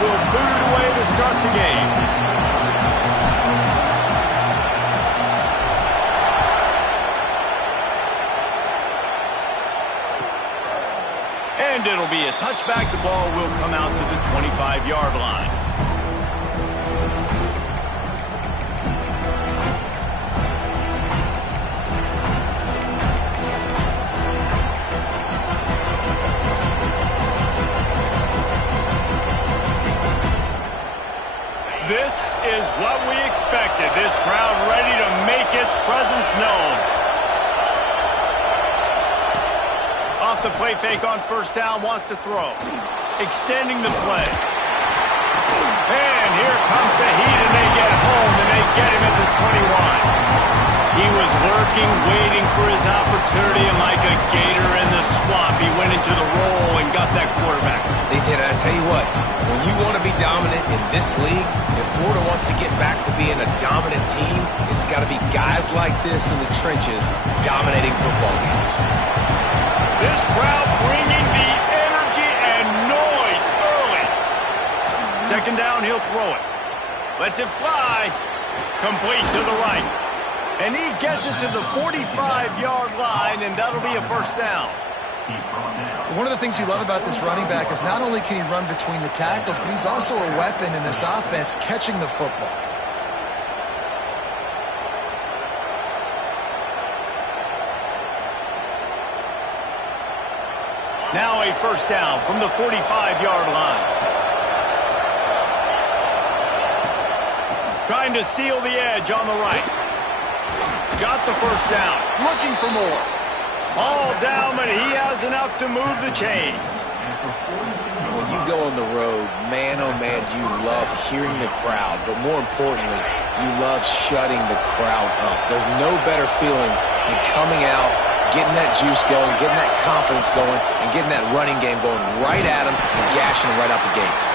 will boot it away to start the game. And it'll be a touchback. The ball will come out to the 25-yard line. This is what we expected. This crowd ready to make its presence known. Off the play fake on first down, wants to throw. Extending the play. And here comes the heat, and they get home, and they get him at the 21. He was lurking, waiting for his opportunity, and like a gator in the swamp, he went into the roll and got that quarterback. They did, and I tell you what, when you want to be dominant in this league, if Florida wants to get back to being a dominant team, it's got to be guys like this in the trenches dominating football games. This crowd bringing the energy and noise early. Second down, he'll throw it. Lets it fly. Complete to the right. And he gets it to the 45-yard line, and that'll be a first down. One of the things you love about this running back is not only can he run between the tackles, but he's also a weapon in this offense catching the football. Now a first down from the 45-yard line. Trying to seal the edge on the right. Got the first down. Looking for more. All down, but he has enough to move the chains. When you go on the road, man, oh man, you love hearing the crowd. But more importantly, you love shutting the crowd up. There's no better feeling than coming out, getting that juice going, getting that confidence going, and getting that running game going right at them and gashing them right out the gates.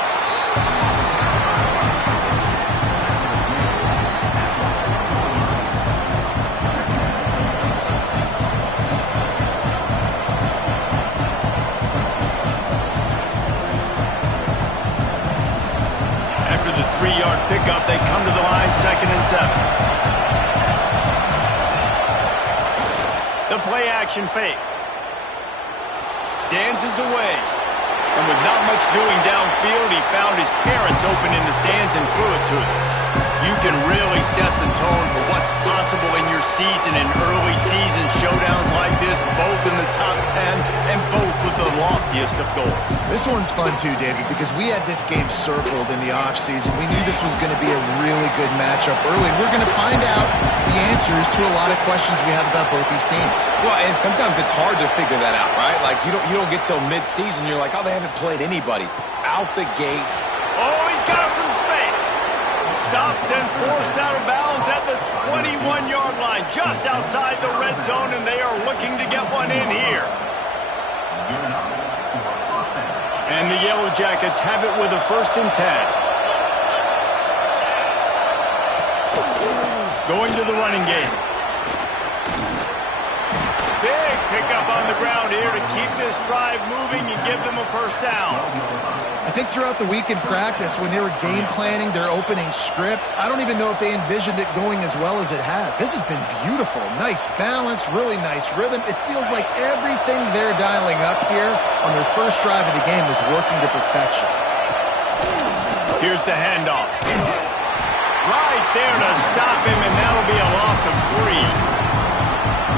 After the 3-yard pickup, they come to the line, 2nd and 7. The play action fake. Dances away. And with not much doing downfield, he found his parents open in the stands and threw it to them. You can really set the tone for what's possible in your season in early season showdowns like this, both in the top 10 and both with the loftiest of goals. This one's fun too, David, because we had this game circled in the offseason. We knew this was going to be a really good matchup early. We're going to find out the answers to a lot of questions we have about both these teams. Well, and sometimes it's hard to figure that out, right? Like, you don't get till mid-season, you're like, oh, they haven't played anybody. Out the gates. Oh, he's got some space. Stopped and forced out of bounds at the 21-yard line, just outside the red zone, and they are looking to get one in here. And the Yellow Jackets have it with a 1st and 10. Going to the running game. Big pickup on the ground here to keep this drive moving and give them a first down. I think throughout the week in practice, when they were game planning their opening script, I don't even know if they envisioned it going as well as it has. This has been beautiful. Nice balance, really nice rhythm. It feels like everything they're dialing up here on their first drive of the game is working to perfection. Here's the handoff. Right there to stop him, and that'll be a loss of 3.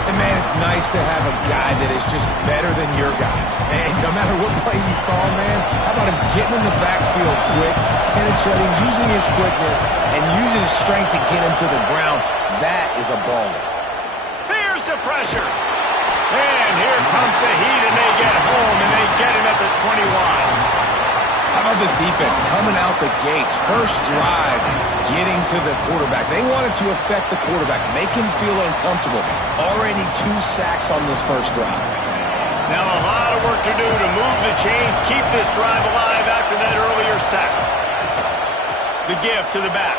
And, man, it's nice to have a guy that is just better than your guys. And no matter what play you call, man, how about him getting in the backfield quick, penetrating, using his quickness, and using his strength to get him to the ground. That is a baller. Here's the pressure. And here comes the heat, and they get home, and they get him at the 21. How about this defense coming out the gates, first drive, getting to the quarterback. They wanted to affect the quarterback, make him feel uncomfortable. Already 2 sacks on this first drive. Now a lot of work to do to move the chains, keep this drive alive after that earlier sack. The give to the back.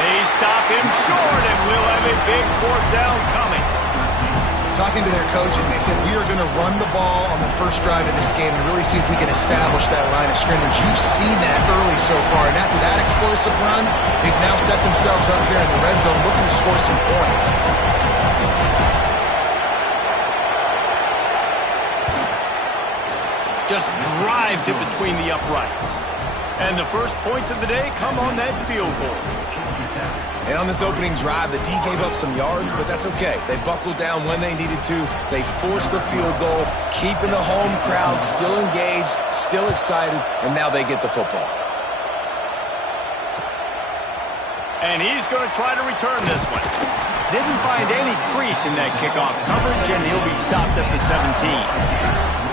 They stop him short, and we'll have a big 4th down coming. Talking to their coaches, they said, we are going to run the ball on the first drive of this game and really see if we can establish that line of scrimmage. You've seen that early so far, and after that explosive run, they've now set themselves up here in the red zone looking to score some points. Just drives it between the uprights. And the first points of the day come on that field goal. And on this opening drive, the D gave up some yards, but that's okay. They buckled down when they needed to. They forced the field goal, keeping the home crowd still engaged, still excited, and now they get the football. And he's going to try to return this one. Didn't find any crease in that kickoff coverage, and he'll be stopped at the 17.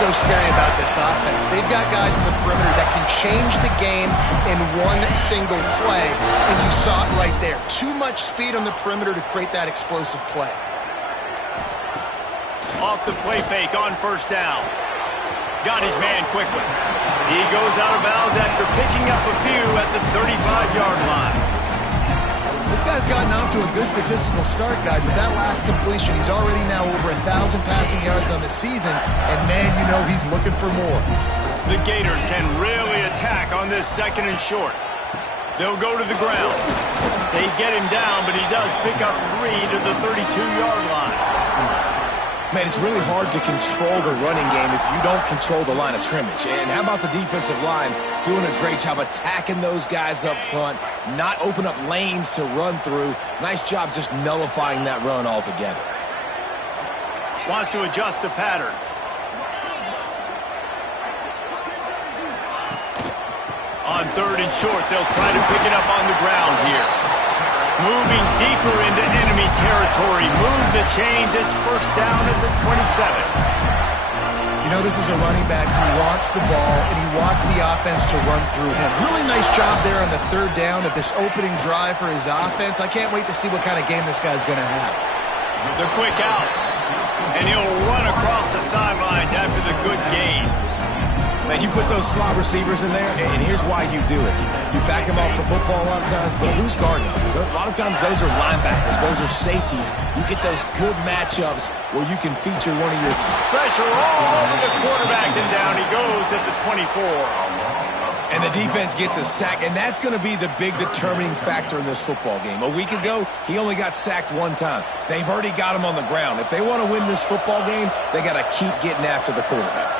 So scary about this offense. They've got guys in the perimeter that can change the game in one single play, and you saw it right there. Too much speed on the perimeter to create that explosive play. Off the play fake on first down. Got his man quickly. He goes out of bounds after picking up a few at the 35-yard line. This guy's gotten off to a good statistical start, guys. With that last completion, he's already now over 1,000 passing yards on the season, and man, you know he's looking for more. The Gators can really attack on this second and short. They'll go to the ground. They get him down, but he does pick up 3 to the 32-yard line. Man, it's really hard to control the running game if you don't control the line of scrimmage. And how about the defensive line doing a great job attacking those guys up front, not open up lanes to run through. Nice job just nullifying that run altogether. Wants to adjust the pattern. On third and short, they'll try to pick it up on the ground here. Moving deeper into enemy territory. Move the chains. It's first down at the 27. You know, this is a running back who wants the ball, and he wants the offense to run through him. Really nice job there on the third down of this opening drive for his offense. I can't wait to see what kind of game this guy's going to have. The quick out. And he'll run across the sidelines after the good gain. Man, you put those slot receivers in there, and here's why you do it. You back them off the football a lot of times, but who's guarding them? A lot of times those are linebackers. Those are safeties. You get those good matchups where you can feature one of your... Pressure all over the quarterback, and down he goes at the 24. And the defense gets a sack, and that's going to be the big determining factor in this football game. A week ago, he only got sacked one time. They've already got him on the ground. If they want to win this football game, they got to keep getting after the quarterback.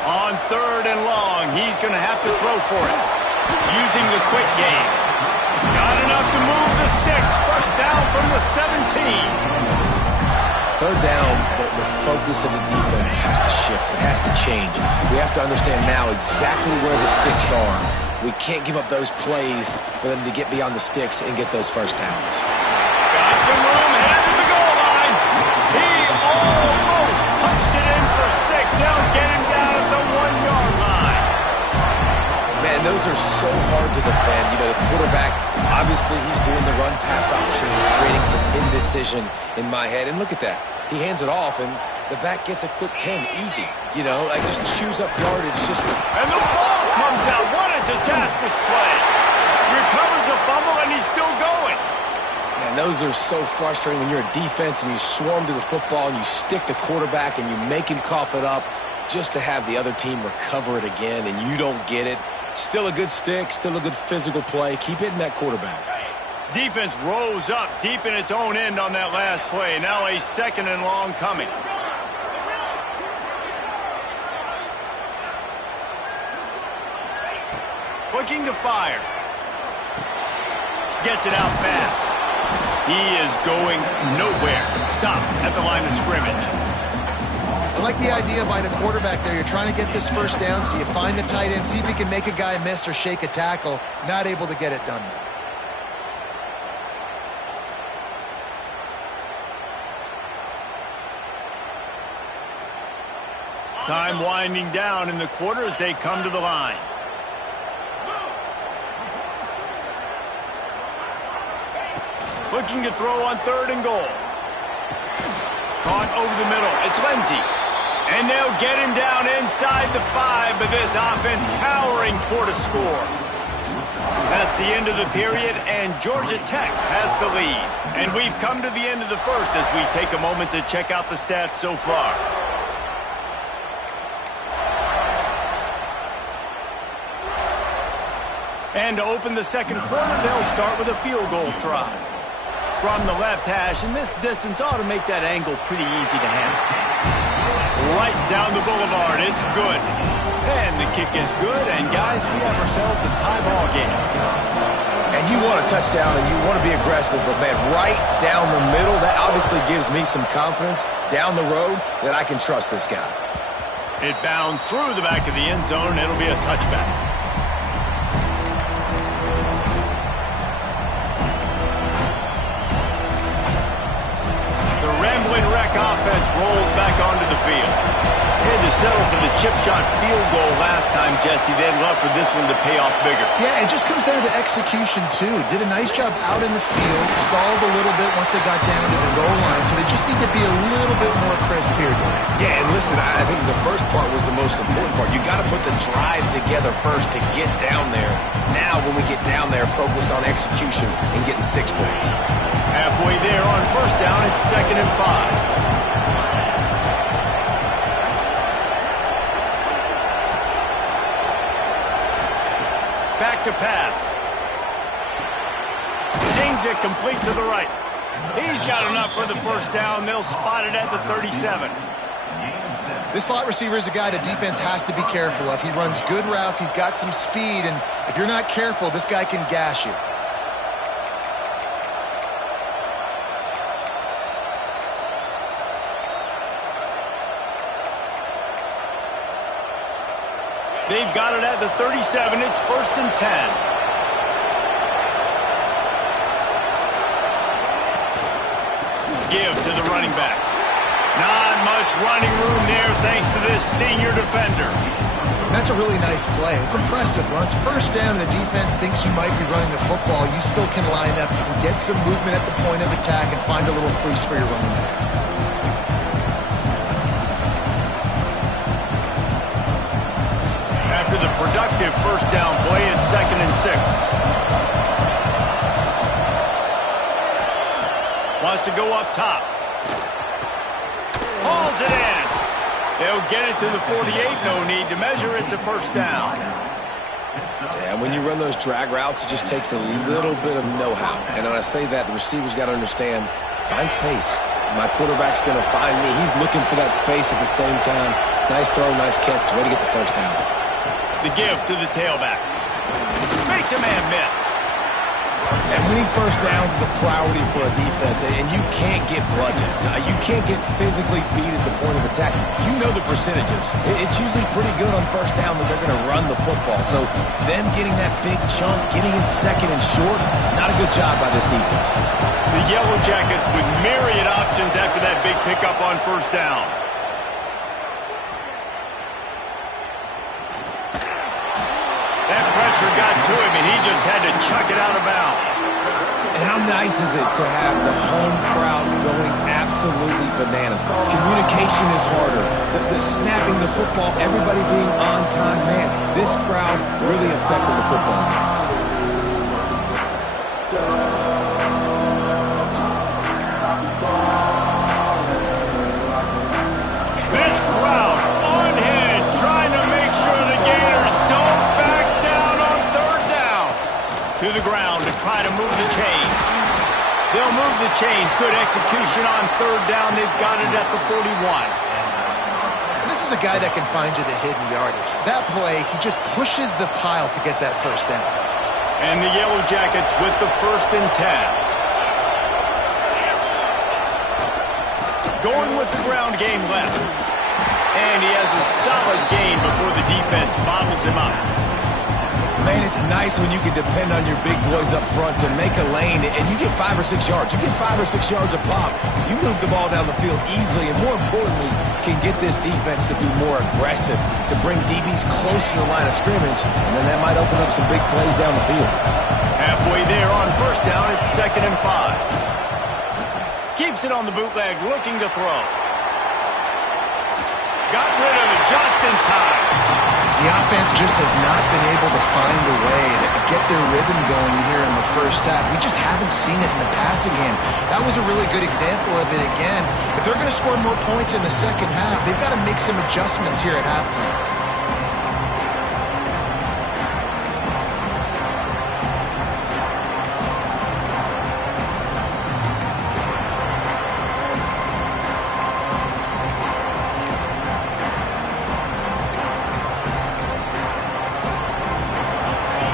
On third and long, he's going to have to throw for it. Using the quick game. Got enough to move the sticks. First down from the 17. Third down, the focus of the defense has to shift. It has to change. We have to understand now exactly where the sticks are. We can't give up those plays for them to get beyond the sticks and get those first downs. Got some room, headed to the goal line. He almost punched it in for 6. They'll get him down at the 1-yard line. Man, those are so hard to defend. You know, the quarterback, obviously he's doing the run-pass option, creating some indecision in my head. And look at that. He hands it off, and the back gets a quick 10. Easy. You know, like just chews up yardage. And the ball comes out. What a disastrous play. Recovers the fumble, and he's still going. Man, those are so frustrating when you're a defense and you swarm to the football and you stick the quarterback and you make him cough it up just to have the other team recover it again, and you don't get it. Still a good stick, still a good physical play. Keep hitting that quarterback. Defense rose up deep in its own end on that last play. Now a second and long coming. Looking to fire. Gets it out fast. He is going nowhere. Stop at the line of scrimmage. I like the idea by the quarterback there. You're trying to get this first down, so you find the tight end, see if he can make a guy miss or shake a tackle. Not able to get it done. Time winding down in the quarter as they come to the line. Looking to throw on 3rd and goal. Caught over the middle. It's Lindsey. And they'll get him down inside the 5, but this offense powering toward a score. That's the end of the period, and Georgia Tech has the lead. And we've come to the end of the first as we take a moment to check out the stats so far. And to open the second quarter, they'll start with a field goal try. From the left hash, and this distance ought to make that angle pretty easy to handle. Right down the boulevard, it's good. And the kick is good, and guys, we have ourselves a tie ball game. And you want a touchdown, and you want to be aggressive, but man, right down the middle, that obviously gives me some confidence down the road that I can trust this guy. It bounds through the back of the end zone, and it'll be a touchback. Offense rolls back onto the field. They had to settle for the chip shot field goal last time, Jesse. They'd love for this one to pay off bigger. Yeah, it just comes down to execution, too. Did a nice job out in the field, stalled a little bit once they got down to the goal line, so they just need to be a little bit more crisp here. Yeah, and listen, I think the first part was the most important part. You got to put the drive together first to get down there. Now, when we get down there, focus on execution and getting 6 points. Halfway there on first down, it's 2nd and 5. Back to pass. Zings it complete to the right. He's got enough for the first down. They'll spot it at the 37. This slot receiver is a guy the defense has to be careful of. He runs good routes. He's got some speed, and if you're not careful, this guy can gash you. They've got it at the 37. It's 1st and 10. Give to the running back. Not much running room there thanks to this senior defender. That's a really nice play. It's impressive. When it's first down and the defense thinks you might be running the football, you still can line up. You can get some movement at the point of attack and find a little crease for your running back. After the productive first down play, it's 2nd and 6. Wants to go up top. Hauls it in. They'll get it to the 48. No need to measure. It's a first down. Yeah, when you run those drag routes, it just takes a little bit of know-how. And when I say that, the receiver's got to understand, find space. My quarterback's going to find me. He's looking for that space at the same time. Nice throw, nice catch. Way to get the first down. The give to the tailback. Makes a man miss. And winning first downs is a priority for a defense, and you can't get bludgeoned. You can't get physically beat at the point of attack. You know the percentages. It's usually pretty good on first down that they're going to run the football. So them getting that big chunk, getting it 2nd and short, not a good job by this defense. The Yellow Jackets with myriad options after that big pickup on first down. That pressure got to him, and he just had to chuck it out of bounds. And how nice is it to have the home crowd going absolutely bananas? Communication is harder. The snapping the football, everybody being on time. Man, this crowd really affected the football game. This crowd on edge, trying to make sure the Gators don't back down on third down. To the ground to try to move the chains. They'll move the chains. Good execution on third down. They've got it at the 41. This is a guy that can find you the hidden yardage. That play, he just pushes the pile to get that first down. And the Yellow Jackets with the 1st and 10. Going with the ground game left. and he has a solid gain before the defense bottles him up. Man, it's nice when you can depend on your big boys up front to make a lane, and you get 5 or 6 yards. You get 5 or 6 yards a pop. You move the ball down the field easily, and more importantly, can get this defense to be more aggressive, to bring DBs close to the line of scrimmage, and then that might open up some big plays down the field. Halfway there on first down, it's 2nd and 5. Keeps it on the bootleg, looking to throw. Got rid of it just in time. The offense just has not been able to find a way to get their rhythm going here in the first half. We just haven't seen it in the passing game. That was a really good example of it again. If they're going to score more points in the second half, they've got to make some adjustments here at halftime.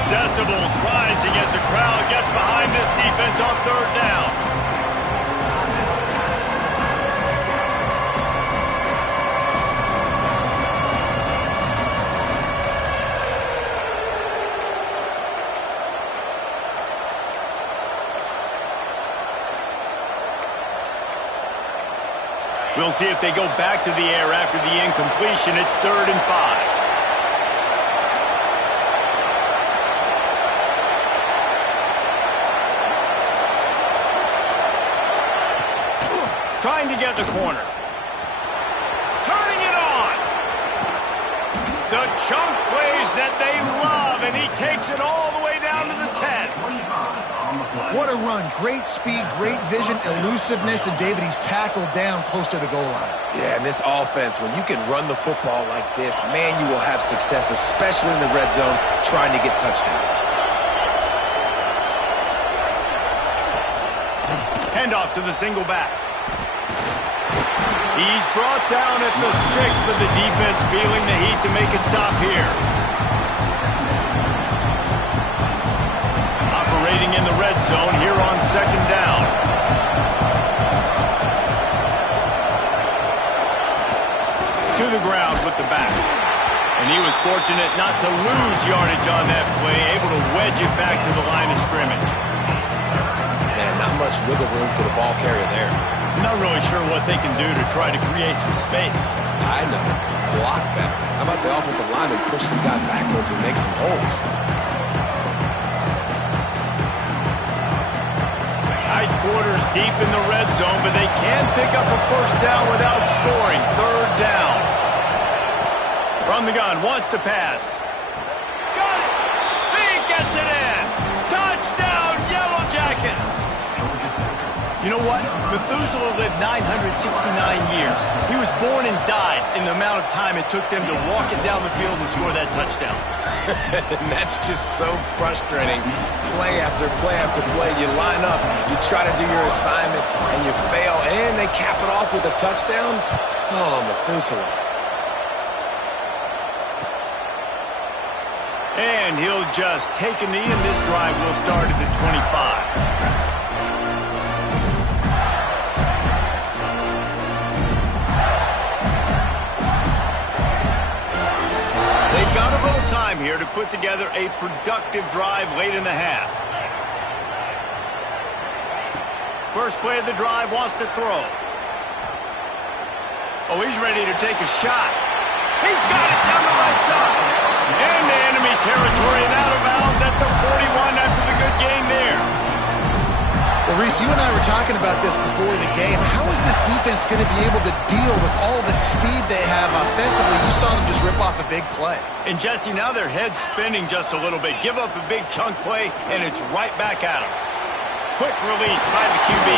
Decibels rising as the crowd gets behind this defense on 3rd down. We'll see if they go back to the air after the incompletion. It's 3rd and 5. Trying to get the corner. Turning it on. The chunk plays that they love, and he takes it all the way down to the 10. What a run. Great speed, great vision, elusiveness, and David, he's tackled down close to the goal line. Yeah, and this offense, when you can run the football like this, man, you will have success, especially in the red zone, trying to get touchdowns. Handoff to the single back. He's brought down at the 6, but the defense feeling the heat to make a stop here. Operating in the red zone here on 2nd down. To the ground with the back. And he was fortunate not to lose yardage on that play, able to wedge it back to the line of scrimmage. Man, not much wiggle room for the ball carrier there. Not really sure what they can do to try to create some space. I know. Block that. How about the offensive lineman push some guy backwards and make some holes? Tight quarters deep in the red zone, but they can pick up a first down without scoring. 3rd down. From the gun, wants to pass. Got it! He gets it in! Touchdown, Yellow Jackets! You know what? Methuselah lived 969 years. He was born and died in the amount of time it took them to walk it down the field and score that touchdown. And that's just so frustrating. Play after play after play. You line up, you try to do your assignment, and you fail, and they cap it off with a touchdown? Oh, Methuselah. And he'll just take a knee, and this drive will start at the 25. They've got a little time here to put together a productive drive late in the half. First play of the drive, wants to throw. Oh, he's ready to take a shot. He's got it down the right side. Into enemy territory and out of bounds at the 41 after the good gain there. Well, Reese, you and I were talking about this before the game. How is this defense going to be able to deal with all the speed they have offensively? You saw them just rip off a big play. And, Jesse, now their head's spinning just a little bit. Give up a big chunk play, and it's right back at them. Quick release by the QB.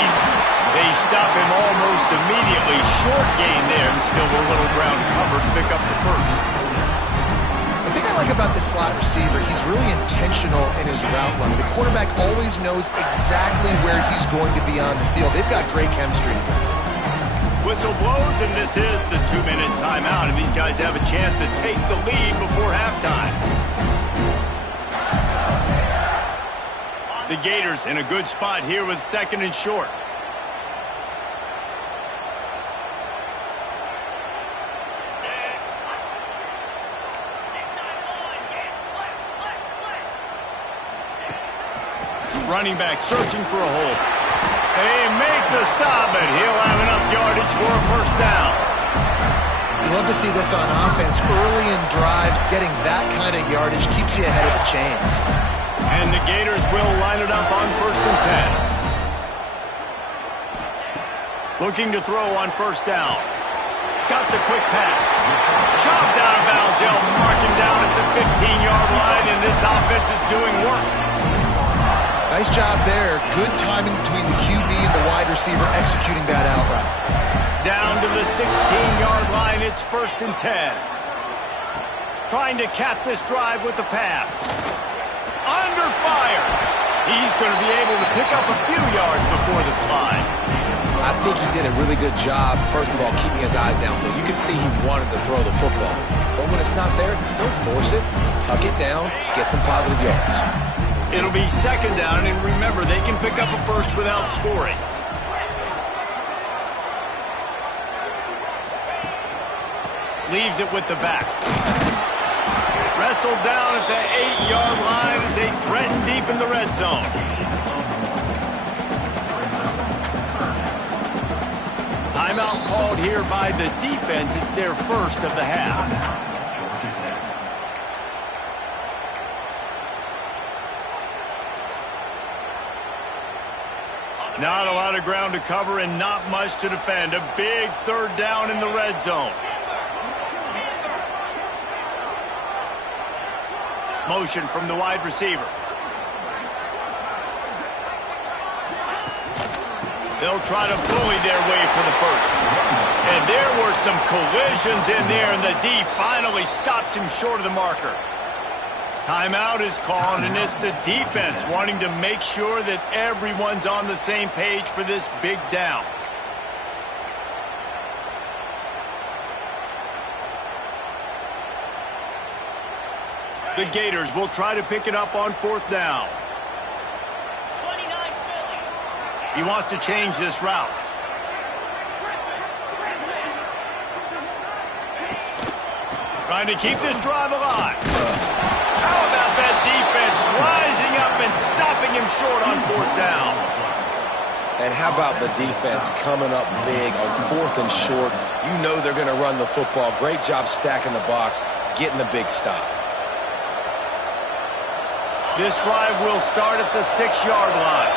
They stop him almost immediately. Short gain there, and still a little ground cover to pick up the first. The thing I like about this slot receiver, he's really intentional in his route running. The quarterback always knows exactly where he's going to be on the field. They've got great chemistry together. Whistle blows, and this is the 2-minute timeout, and these guys have a chance to take the lead before halftime. The Gators in a good spot here with 2nd and short. Running back searching for a hole. They make the stop, but he'll have enough yardage for a first down. You love to see this on offense. Early in drives, getting that kind of yardage keeps you ahead of the chains. And the Gators will line it up on 1st and 10. Looking to throw on 1st down. Got the quick pass. Shoved out of bounds. They'll mark him down at the 15-yard line, and this offense is doing work. Nice job there. Good timing between the QB and the wide receiver executing that out route. Down to the 16-yard line. It's 1st and 10. Trying to cap this drive with the pass. Under fire. He's going to be able to pick up a few yards before the slide. I think he did a really good job, first of all, keeping his eyes downfield. You can see he wanted to throw the football. But when it's not there, don't force it. Tuck it down. Get some positive yards. It'll be 2nd down, and remember, they can pick up a first without scoring. Leaves it with the back. Wrestled down at the 8-yard line as they threaten deep in the red zone. Timeout called here by the defense. It's their first of the half. Not a lot of ground to cover and not much to defend. A big 3rd down in the red zone. Motion from the wide receiver. They'll try to bully their way for the first. And there were some collisions in there, and the D finally stops him short of the marker. Timeout is called, and it's the defense wanting to make sure that everyone's on the same page for this big down. The Gators will try to pick it up on 4th down. He wants to change this route. Trying to keep this drive alive. How about that defense rising up and stopping him short on 4th down? And how about the defense coming up big on 4th and short? You know they're going to run the football. Great job stacking the box, getting the big stop. This drive will start at the 6-yard line.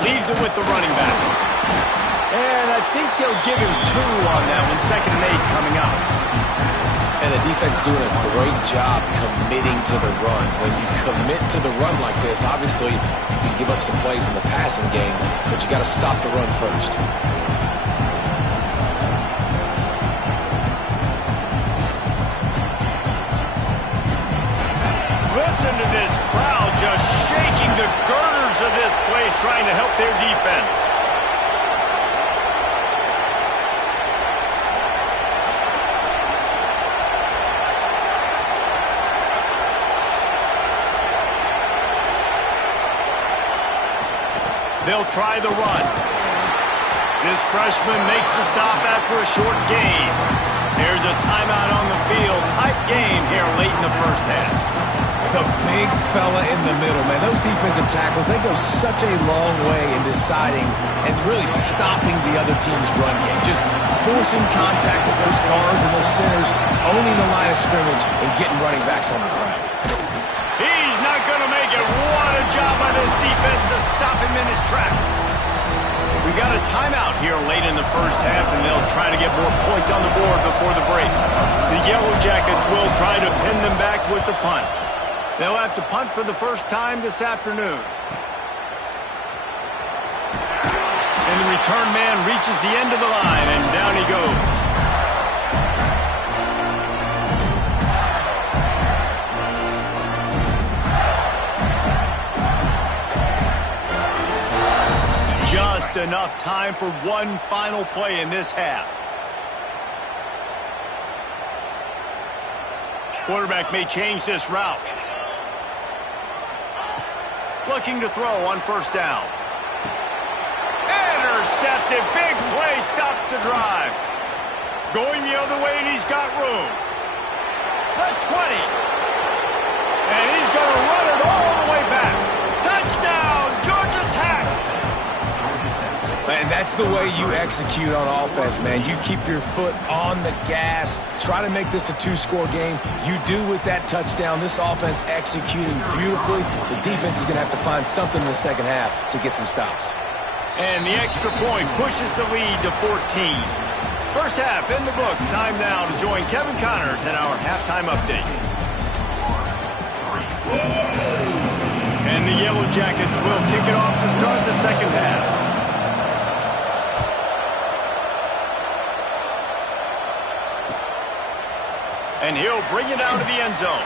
Leaves it with the running back. And I think they'll give him 2 on that one. 2nd and 8 coming up. And the defense doing a great job committing to the run. When you commit to the run like this, obviously you can give up some plays in the passing game, but you got to stop the run first. Listen to this crowd just shaking the girders of this place, trying to help their defense. They'll try the run. This freshman makes the stop after a short gain. There's a timeout on the field. Tight game here late in the first half. The big fella in the middle, man. Those defensive tackles, they go such a long way in deciding and really stopping the other team's run game. Just forcing contact with those guards and those centers, owning the line of scrimmage, and getting running backs on the ground. He's not going to make it. What a job by this defense to stop him in his tracks. We got a timeout here late in the first half, and they'll try to get more points on the board before the break. The Yellow Jackets will try to pin them back with the punt. They'll have to punt for the first time this afternoon. And the return man reaches the end of the line, and down he goes. Just enough time for one final play in this half. Quarterback may change this route. Looking to throw on first down. Intercepted. Big play stops the drive. going the other way, and he's got room. The 20. And he's going to run it all the way back. Touchdown, Georgia Tech. And that's the way you execute on offense, man. You keep your foot on the gas. Try to make this a two-score game. You do with that touchdown. This offense executing beautifully. The defense is going to have to find something in the second half to get some stops. And the extra point pushes the lead to 14. First half in the books. Time now to join Kevin Connors in our halftime update. And the Yellow Jackets will kick it off to start the second half. And he'll bring it out to the end zone.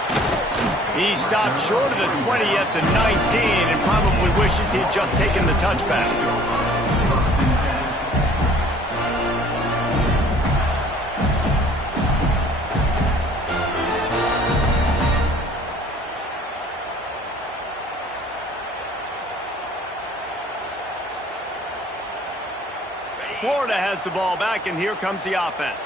He stopped short of the 20 at the 19 and probably wishes he'd just taken the touchback. Florida has the ball back, and here comes the offense.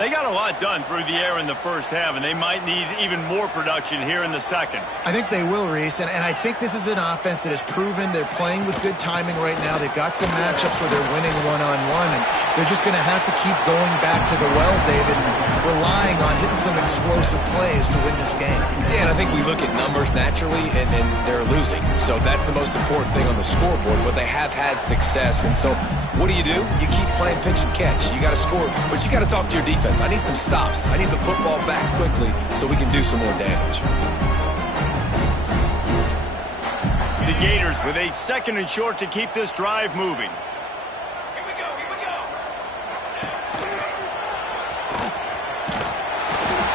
They got a lot done through the air in the first half, and they might need even more production here in the second. I think they will, Reese, and I think this is an offense that has proven they're playing with good timing right now. They've got some matchups where they're winning one-on-one, and they're just going to have to keep going back to the well, David, and relying on hitting some explosive plays to win this game. Yeah, and I think we look at numbers naturally, and they're losing. So that's the most important thing on the scoreboard, but they have had success. And so what do? You keep playing pitch and catch. You got to score, but you got to talk to your defense. I need some stops. I need the football back quickly so we can do some more damage. The Gators with a second and short to keep this drive moving. Here we go.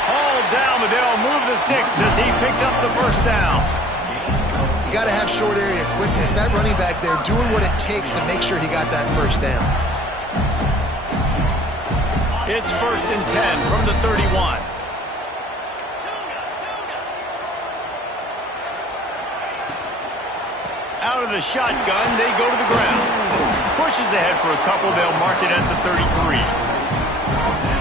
Hauled down, but they'll move the sticks as he picks up the first down. You got to have short area quickness. That running back there doing what it takes to make sure he got that first down. It's 1st and 10 from the 31. Out of the shotgun, they go to the ground. Pushes ahead for a couple. They'll mark it at the 33.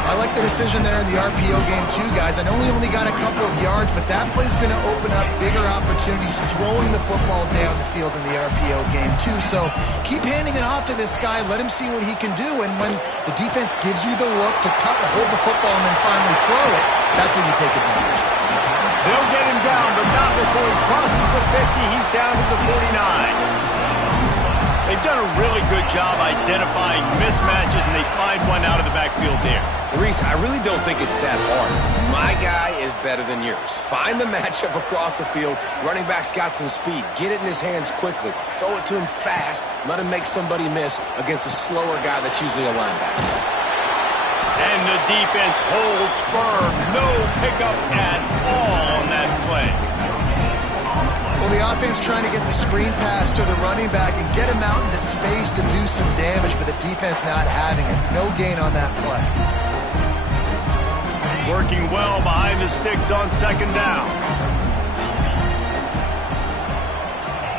I like the decision there in the RPO game too, guys. I know he only got a couple of yards, but that play's going to open up bigger opportunities throwing the football down the field in the RPO game too. So keep handing it off to this guy. Let him see what he can do. And when the defense gives you the look to hold the football and then finally throw it, that's when you take advantage. They'll get him down, but not before he crosses the 50. He's down to the 49. They've done a really good job identifying mismatches, and they find one out of the backfield there. Reese, I really don't think it's that hard. My guy is better than yours. Find the matchup across the field. Running back's got some speed. Get it in his hands quickly. Throw it to him fast. Let him make somebody miss against a slower guy that's usually a linebacker. And the defense holds firm. No pickup at all on that play. Well, the offense trying to get the screen pass to the running back and get him out into space to do some damage, but the defense not having it. No gain on that play. Working well behind the sticks on second down.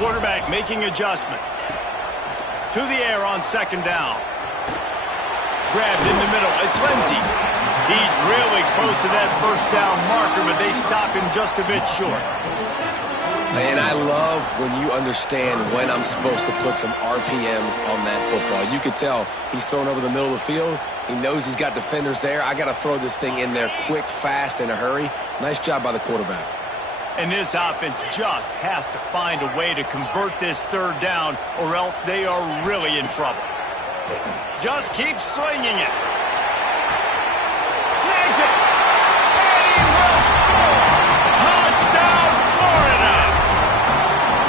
Quarterback making adjustments. To the air on second down. Grabbed in the middle. It's Lindsey. He's really close to that first down marker, but they stop him just a bit short. Man, I love when you understand when I'm supposed to put some RPMs on that football. You could tell he's throwing over the middle of the field. He knows he's got defenders there. I got to throw this thing in there quick, fast, in a hurry. Nice job by the quarterback. And this offense just has to find a way to convert this third down, or else they are really in trouble. Just keep slinging it. Snags it. And he will score. Touchdown, Florida.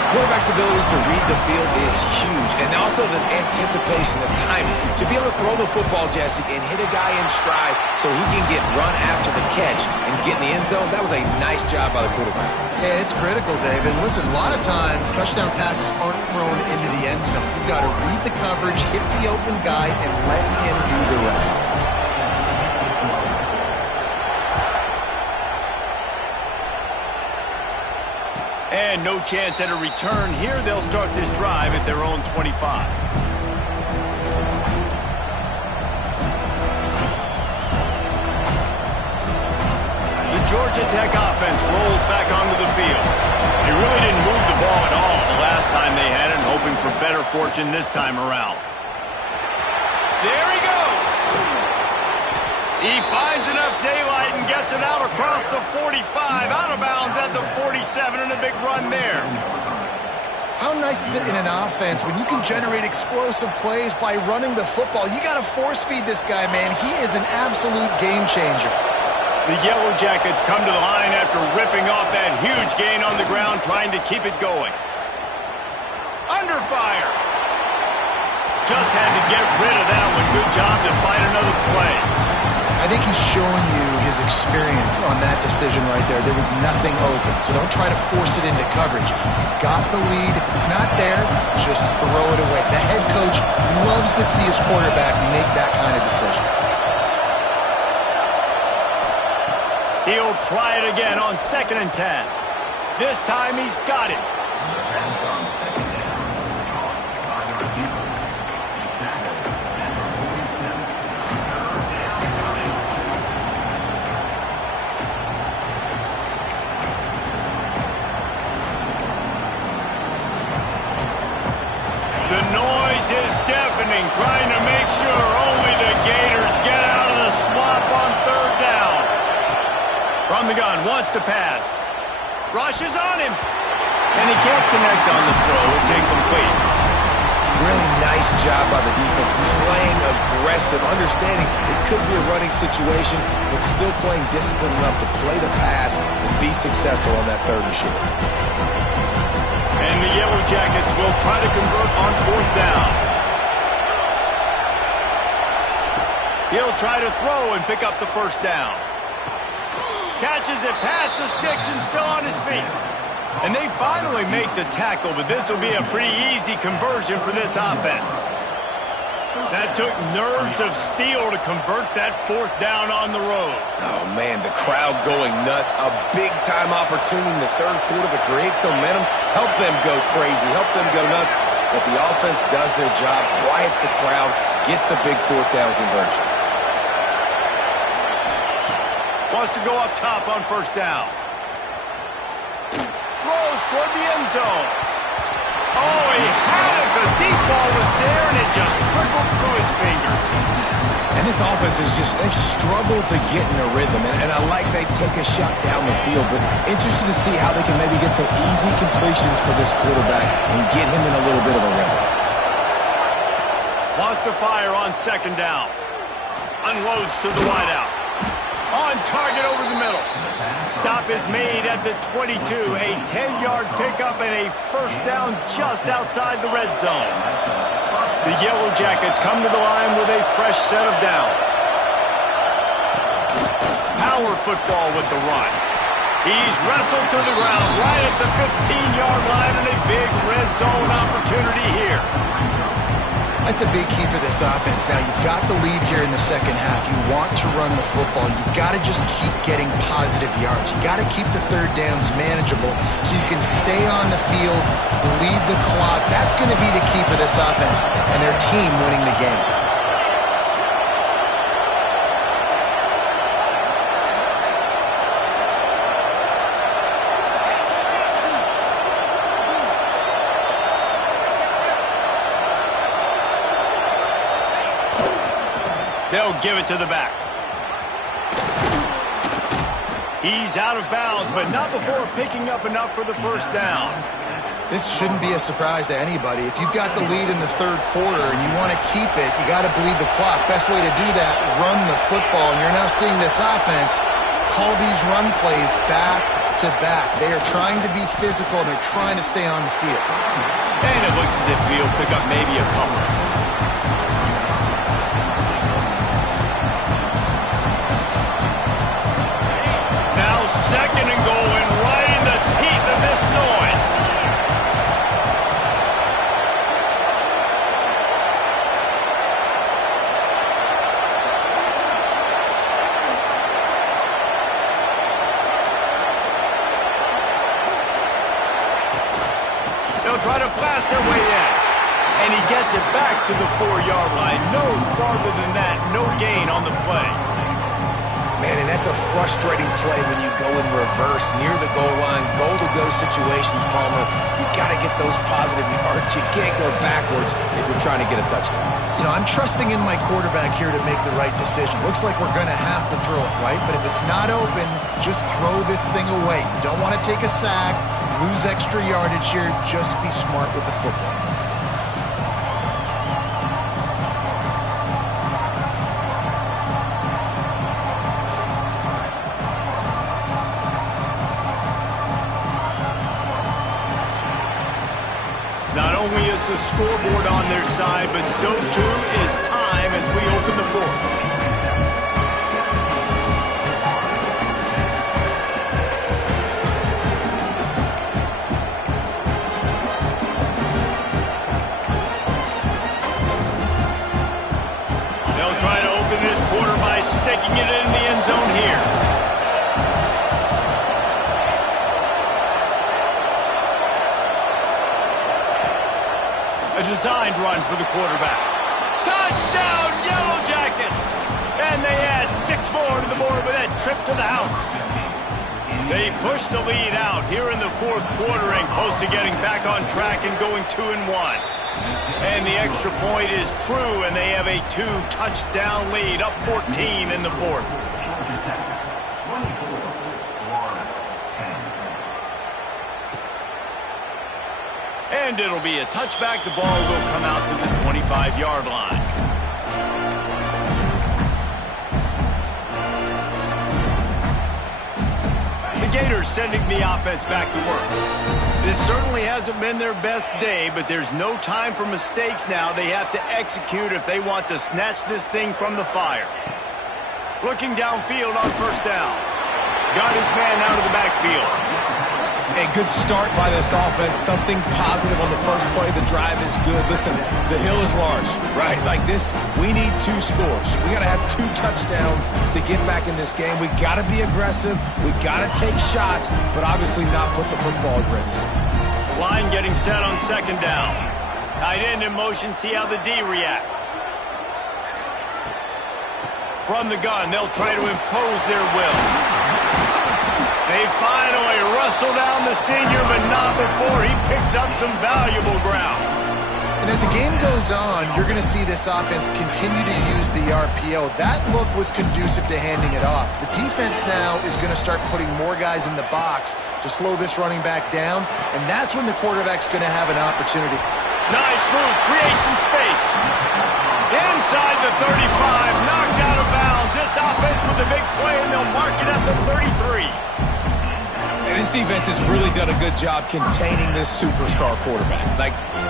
Quarterback's abilities to read the field is huge, and also the anticipation, the timing. To be able to throw the football, Jesse, and hit a guy in stride so he can get run after the catch and get in the end zone, that was a nice job by the quarterback. Yeah, it's critical, David. Listen, a lot of times touchdown passes aren't thrown into the end zone. You've got to read the coverage, hit the open guy, and let him do the rest. And no chance at a return here. They'll start this drive at their own 25. Georgia Tech offense rolls back onto the field. They really didn't move the ball at all the last time they had it, hoping for better fortune this time around. There he goes. He finds enough daylight and gets it out across the 45, out of bounds at the 47, and a big run there. How nice is it in an offense when you can generate explosive plays by running the football? You got to force feed this guy, man. He is an absolute game changer. The Yellow Jackets come to the line after ripping off that huge gain on the ground, trying to keep it going. Under fire. Just had to get rid of that one. Good job to find another play. I think he's showing you his experience on that decision right there. There was nothing open, so don't try to force it into coverage. You've got the lead. If it's not there, just throw it away. The head coach loves to see his quarterback make that kind of decision. He'll try it again on 2nd and 10. This time he's got it. The noise is deafening, trying to make sure only the Gators get out of the swamp on 3rd down. From the gun, wants to pass. Rushes on him. And he can't connect on the throw. It's incomplete. Really nice job by the defense, playing aggressive, understanding it could be a running situation, but still playing disciplined enough to play the pass and be successful on that 3rd and short. And the Yellow Jackets will try to convert on 4th down. He'll try to throw and pick up the 1st down. Catches it past the sticks and still on his feet. And they finally make the tackle, but this will be a pretty easy conversion for this offense. That took nerves of steel to convert that 4th down on the road. Oh, man, the crowd going nuts. A big-time opportunity in the 3rd quarter to create some momentum, help them go crazy, help them go nuts. But the offense does their job, quiets the crowd, gets the big 4th down conversion. Wants to go up top on 1st down. Throws toward the end zone. Oh, he had it. The deep ball was there, and it just trickled through his fingers. And this offense is they've struggled to get in a rhythm. And I like they take a shot down the field, but interested to see how they can maybe get some easy completions for this quarterback and get him in a little bit of a rhythm. Wants to fire on 2nd down. Unloads to the wideout. On target over the middle. Stop is made at the 22. A 10-yard pickup and a 1st down just outside the red zone. The Yellow Jackets come to the line with a fresh set of downs. Power football with the run. He's wrestled to the ground right at the 15-yard line, and a big red zone opportunity here. That's a big key for this offense. Now, you've got the lead here in the 2nd half. You want to run the football. You've got to just keep getting positive yards. You've got to keep the 3rd downs manageable so you can stay on the field, bleed the clock. That's going to be the key for this offense and their team winning the game. They'll give it to the back. He's out of bounds, but not before picking up enough for the 1st down. This shouldn't be a surprise to anybody. If you've got the lead in the 3rd quarter and you want to keep it, you got to bleed the clock. Best way to do that, run the football. And you're now seeing this offense call these run plays back to back. They are trying to be physical, and they're trying to stay on the field. And it looks as if he'll pick up maybe a couple. Now 2nd and goal, and right in the teeth of this noise. They'll try to blast their way in. And he gets it back to the 4-yard line. No farther than that. No gain on the play. And that's a frustrating play when you go in reverse near the goal line, goal-to-go situations, Palmer. You got to get those positive yards. You can't go backwards if you're trying to get a touchdown. You know, I'm trusting in my quarterback here to make the right decision. Looks like we're going to have to throw it, right? But if it's not open, just throw this thing away. You don't want to take a sack, lose extra yardage here. Just be smart with the football. Not only is the scoreboard on their side, but so too is time as we open the fourth. They'll try to open this quarter by sticking it in the end zone here. A designed run for the quarterback. Touchdown, Yellow Jackets! And they add 6 more to the board with that trip to the house. They push the lead out here in the fourth quarter and close to getting back on track and going 2-1. And the extra point is true, and they have a 2-touchdown lead, up 14 in the fourth. And it'll be a touchback. The ball will come out to the 25-yard line. The Gators sending the offense back to work. This certainly hasn't been their best day, but there's no time for mistakes now. They have to execute if they want to snatch this thing from the fire. Looking downfield on first down. Got his man out of the backfield. A good start by this offense. Something positive on the first play of the drive is good. Listen, the hill is large, right? Like this, we need 2 scores. We got to have 2 touchdowns to get back in this game. We got to be aggressive. We got to take shots, but obviously not put the football at risk. Line getting set on second down. Tight end in motion. See how the D reacts. From the gun, they'll try to impose their will. They finally wrestle down the senior, but not before he picks up some valuable ground. And as the game goes on, you're going to see this offense continue to use the RPO. That look was conducive to handing it off. The defense now is going to start putting more guys in the box to slow this running back down, and that's when the quarterback's going to have an opportunity. Nice move, create some space. Inside the 35, knocked out of bounds. This offense with a big play, and they'll mark it at the 33. And this defense has really done a good job containing this superstar quarterback.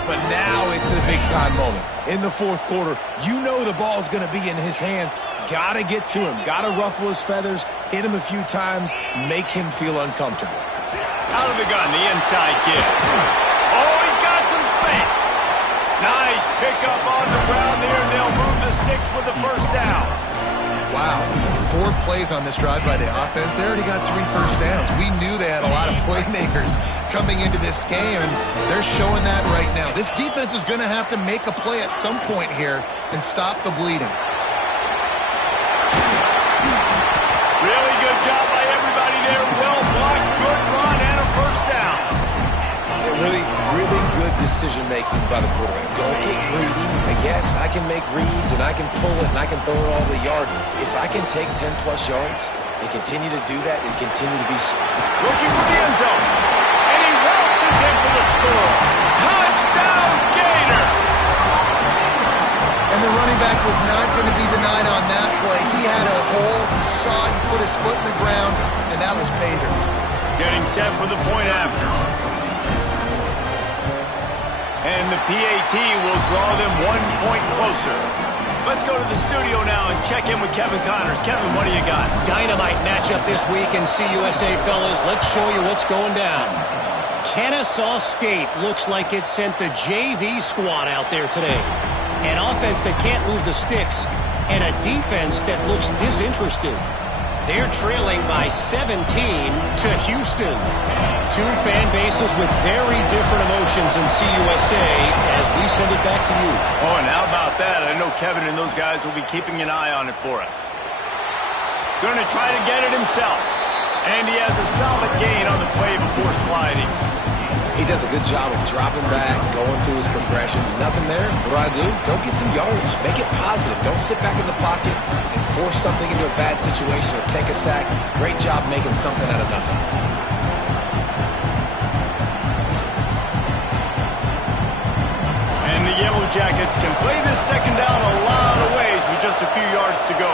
But now it's the big-time moment. In the fourth quarter, you know the ball's going to be in his hands. Got to get to him. Got to ruffle his feathers, hit him a few times, make him feel uncomfortable. Out of the gun, the inside kid. Oh, he's got some space. Nice pickup on the ground there, and they'll move the sticks with the first down. Wow, 4 plays on this drive by the offense. They already got 3 first downs. We knew they had a lot of playmakers coming into this game, and they're showing that right now. This defense is going to have to make a play at some point here and stop the bleeding. Really good job by everybody there. Well blocked, good run, and a first down. Really good decision-making by the quarterback. Don't get greedy. Yes, I can make reads, and I can pull it, and I can throw it all the yard. If I can take 10-plus yards and continue to do that and continue to be... Looking for the end zone. And he waltzes in for the score. Touchdown, Gator! And the running back was not going to be denied on that play. He had a hole. He saw it. He put his foot in the ground, and that was pay dirt. Getting set for the point after. And the PAT will draw them 1 point closer. Let's go to the studio now and check in with Kevin Connors. Kevin, what do you got? Dynamite matchup this week in CUSA, fellas. Let's show you what's going down. Kennesaw State looks like it sent the JV squad out there today. An offense that can't move the sticks and a defense that looks disinterested. They're trailing by 17 to Houston. 2 fan bases with very different emotions in CUSA as we send it back to you. Oh, and how about that? I know Kevin and those guys will be keeping an eye on it for us. Going to try to get it himself. And he has a solid gain on the play before sliding. He does a good job of dropping back, going through his progressions. Nothing there. What do? Go get some yardage. Make it positive. Don't sit back in the pocket and force something into a bad situation or take a sack. Great job making something out of nothing. And the Yellow Jackets can play this second down a lot of ways with just a few yards to go.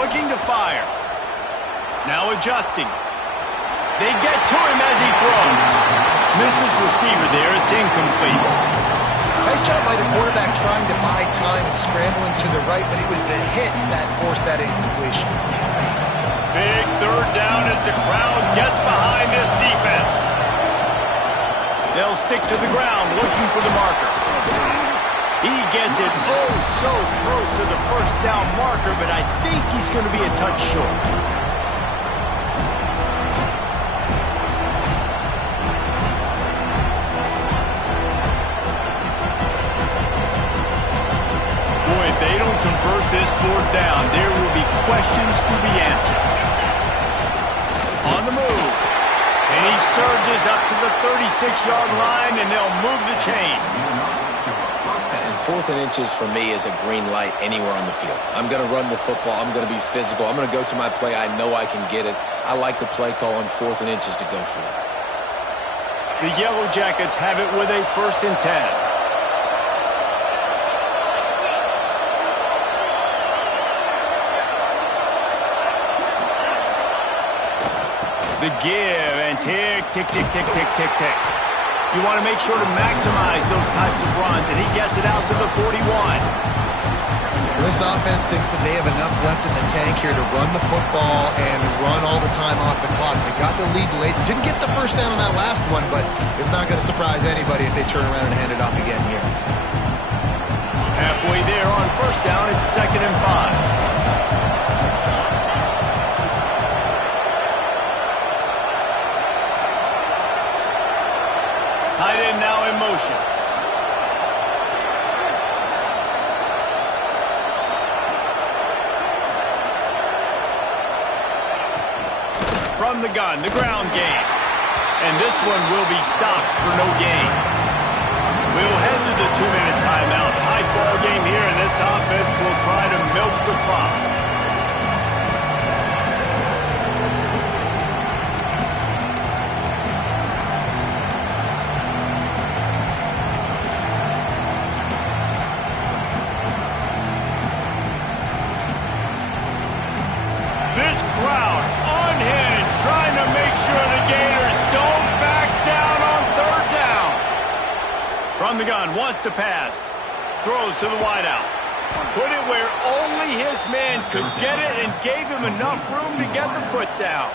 Looking to fire. Now adjusting. They get to him as he throws. Missed his receiver there. It's incomplete. Nice job by the quarterback trying to buy time and scrambling to the right, but it was the hit that forced that incompletion. Big third down as the crowd gets behind this defense. They'll stick to the ground looking for the marker. He gets it oh so close to the first down marker, but I think he's going to be a touch short. Boy, if they don't convert this fourth down, there will be questions to be answered. On the move. And he surges up to the 36-yard line, and they'll move the chain. And 4th and inches for me is a green light anywhere on the field. I'm going to run the football. I'm going to be physical. I'm going to go to my play. I know I can get it. I like the play call on 4th and inches to go for it. The Yellow Jackets have it with a 1st and 10. The give and tick, tick, tick, tick, tick, tick, tick. You want to make sure to maximize those types of runs, and he gets it out to the 41. This offense thinks that they have enough left in the tank here to run the football and run all the time off the clock. They got the lead late. Didn't get the first down on that last one, but it's not going to surprise anybody if they turn around and hand it off again here. Halfway there on first down, it's 2nd and 5. Tight end now in motion. From the gun, the ground game. And this one will be stopped for no gain. We'll head to the 2-minute timeout. Tight ball game here, and this offense will try to milk the clock. Crowd unhinged, trying to make sure the Gators don't back down on 3rd down. From the gun, wants to pass. Throws to the wideout. Put it where only his man could get it and gave him enough room to get the foot down.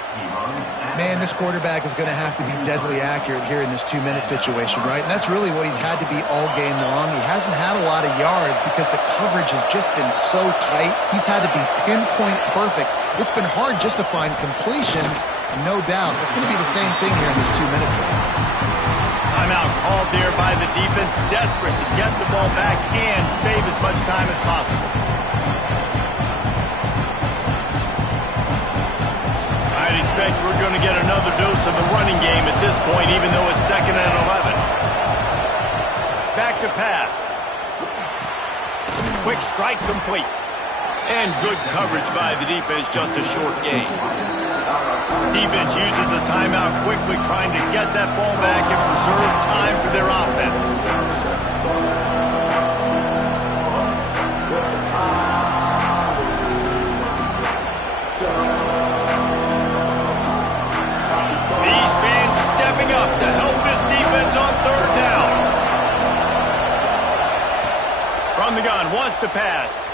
Man, this quarterback is going to have to be deadly accurate here in this 2-minute situation, right? And that's really what he's had to be all game long. He hasn't had a lot of yards because the coverage has just been so tight. He's had to be pinpoint perfect. It's been hard just to find completions, no doubt. It's going to be the same thing here in this 2-minute drill. Timeout called there by the defense, desperate to get the ball back and save as much time as possible. I'd expect we're going to get another dose of the running game at this point, even though it's 2nd and 11. Back to pass. Quick strike complete. And good coverage by the defense, just a short gain. Defense uses a timeout quickly, trying to get that ball back and preserve time for their offense. These fans stepping up to help this defense on 3rd down. From the gun, wants to pass.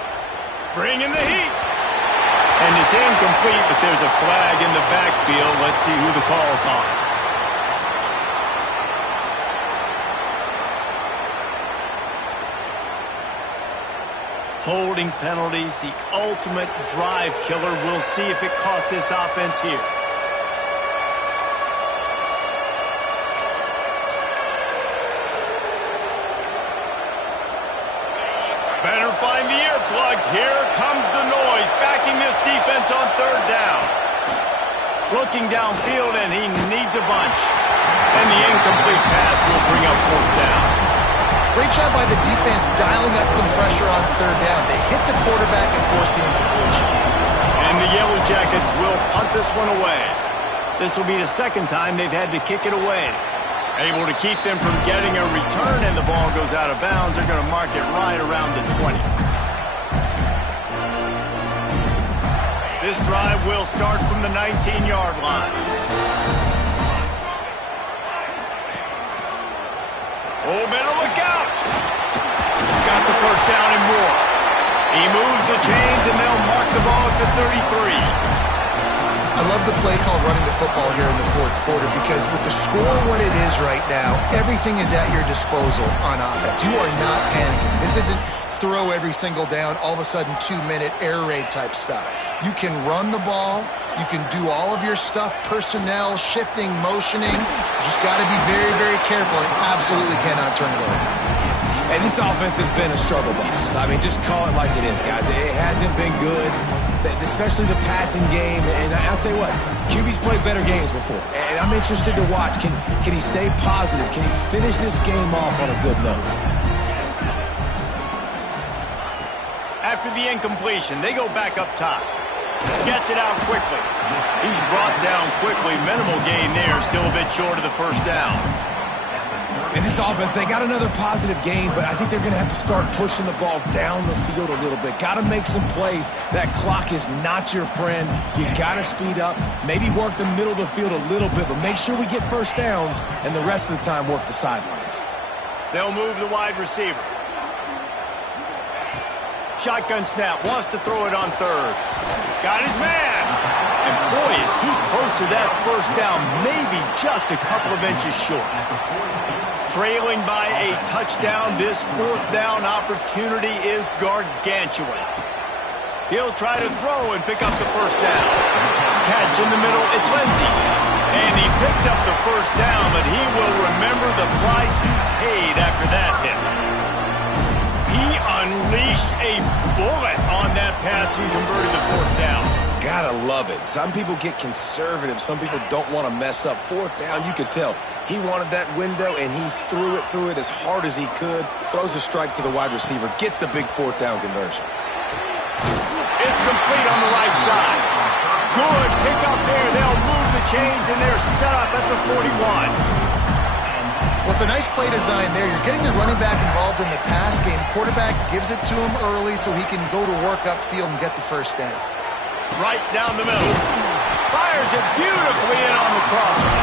Bringing the heat. And it's incomplete, but there's a flag in the backfield. Let's see who the call's on. Holding penalties, the ultimate drive killer. We'll see if it costs this offense here. Better find the earplugs. Here comes the noise, backing this defense on third down. Looking downfield, and he needs a bunch. And the incomplete pass will bring up fourth down. Great job by the defense dialing up some pressure on third down. They hit the quarterback and forced the incompletion. And the Yellow Jackets will punt this one away. This will be the second time they've had to kick it away. Able to keep them from getting a return, and the ball goes out of bounds. They're going to mark it right around the 20. This drive will start from the 19-yard line. Oh, better look out. Got the first down and more. He moves the chains, and they'll mark the ball at the 33. I love the play called running the football here in the fourth quarter because with the score what it is right now, everything is at your disposal on offense. You are not panicking. This isn't throw every single down, all of a sudden 2-minute air raid type stuff. You can run the ball. You can do all of your stuff, personnel, shifting, motioning. You just got to be very, very careful and absolutely cannot turn it over. And this offense has been a struggle bus. I mean, just call it like it is, guys. It hasn't been good, especially the passing game. And I'll tell you what, QB's played better games before. And I'm interested to watch. Can he stay positive? Can he finish this game off on a good note? After the incompletion, they go back up top. Gets it out quickly. He's brought down quickly. Minimal gain there. Still a bit short of the first down. In this offense, they got another positive gain, but I think they're going to have to start pushing the ball down the field a little bit. Got to make some plays. That clock is not your friend. You got to speed up, maybe work the middle of the field a little bit, but make sure we get first downs, and the rest of the time work the sidelines. They'll move the wide receiver. Shotgun snap, wants to throw it on third. Got his man. And boy, is he close to that first down, maybe just a couple of inches short. Trailing by a touchdown, this fourth down opportunity is gargantuan. He'll try to throw and pick up the first down. Catch in the middle, it's Lindsey. And he picks up the first down, but he will remember the price he paid after that hit. He unleashed a bullet on that pass and converted the fourth down. Gotta love it. Some people get conservative. Some people don't want to mess up. Fourth down, you could tell. He wanted that window, and he threw it as hard as he could. Throws a strike to the wide receiver. Gets the big fourth down conversion. It's complete on the right side. Good pick up there. They'll move the chains, and they're set up at the 41. Well, it's a nice play design there. You're getting the running back involved in the pass game. Quarterback gives it to him early so he can go to work upfield and get the first down. Right down the middle. Fires it beautifully in on the crosser.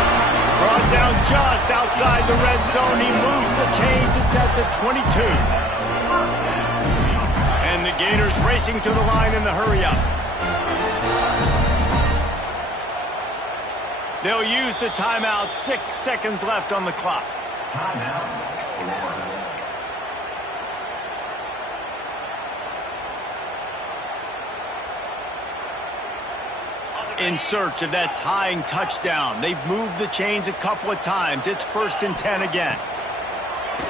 Brought down just outside the red zone. He moves the chains. It's at the 22. And the Gators racing to the line in the hurry-up. They'll use the timeout. 6 seconds left on the clock. In search of that tying touchdown. They've moved the chains a couple of times. It's 1st and 10 again.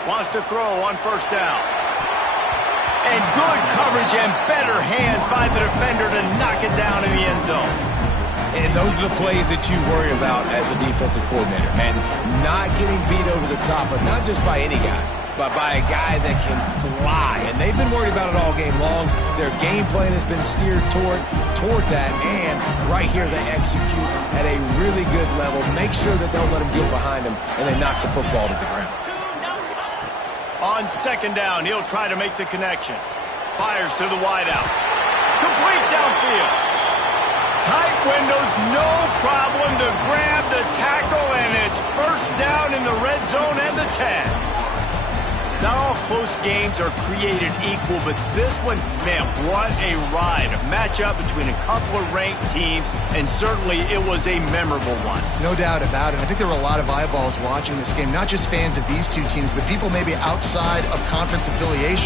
Wants to throw on first down. And good coverage and better hands by the defender to knock it down in the end zone. And those are the plays that you worry about as a defensive coordinator, man. Not getting beat over the top, but not just by any guy, but by a guy that can fly. And they've been worried about it all game long. Their game plan has been steered toward that, and right here they execute at a really good level. Make sure that they'll let them get behind them, and they knock the football to the ground. On second down, he'll try to make the connection. Fires to the wideout. Complete downfield. Tight windows, no problem to grab the tackle, and it's first down in the red zone and the 10. Not all close games are created equal, but this one, man, what a ride. A matchup between a couple of ranked teams, and certainly it was a memorable one. No doubt about it. I think there were a lot of eyeballs watching this game, not just fans of these two teams, but people maybe outside of conference affiliation.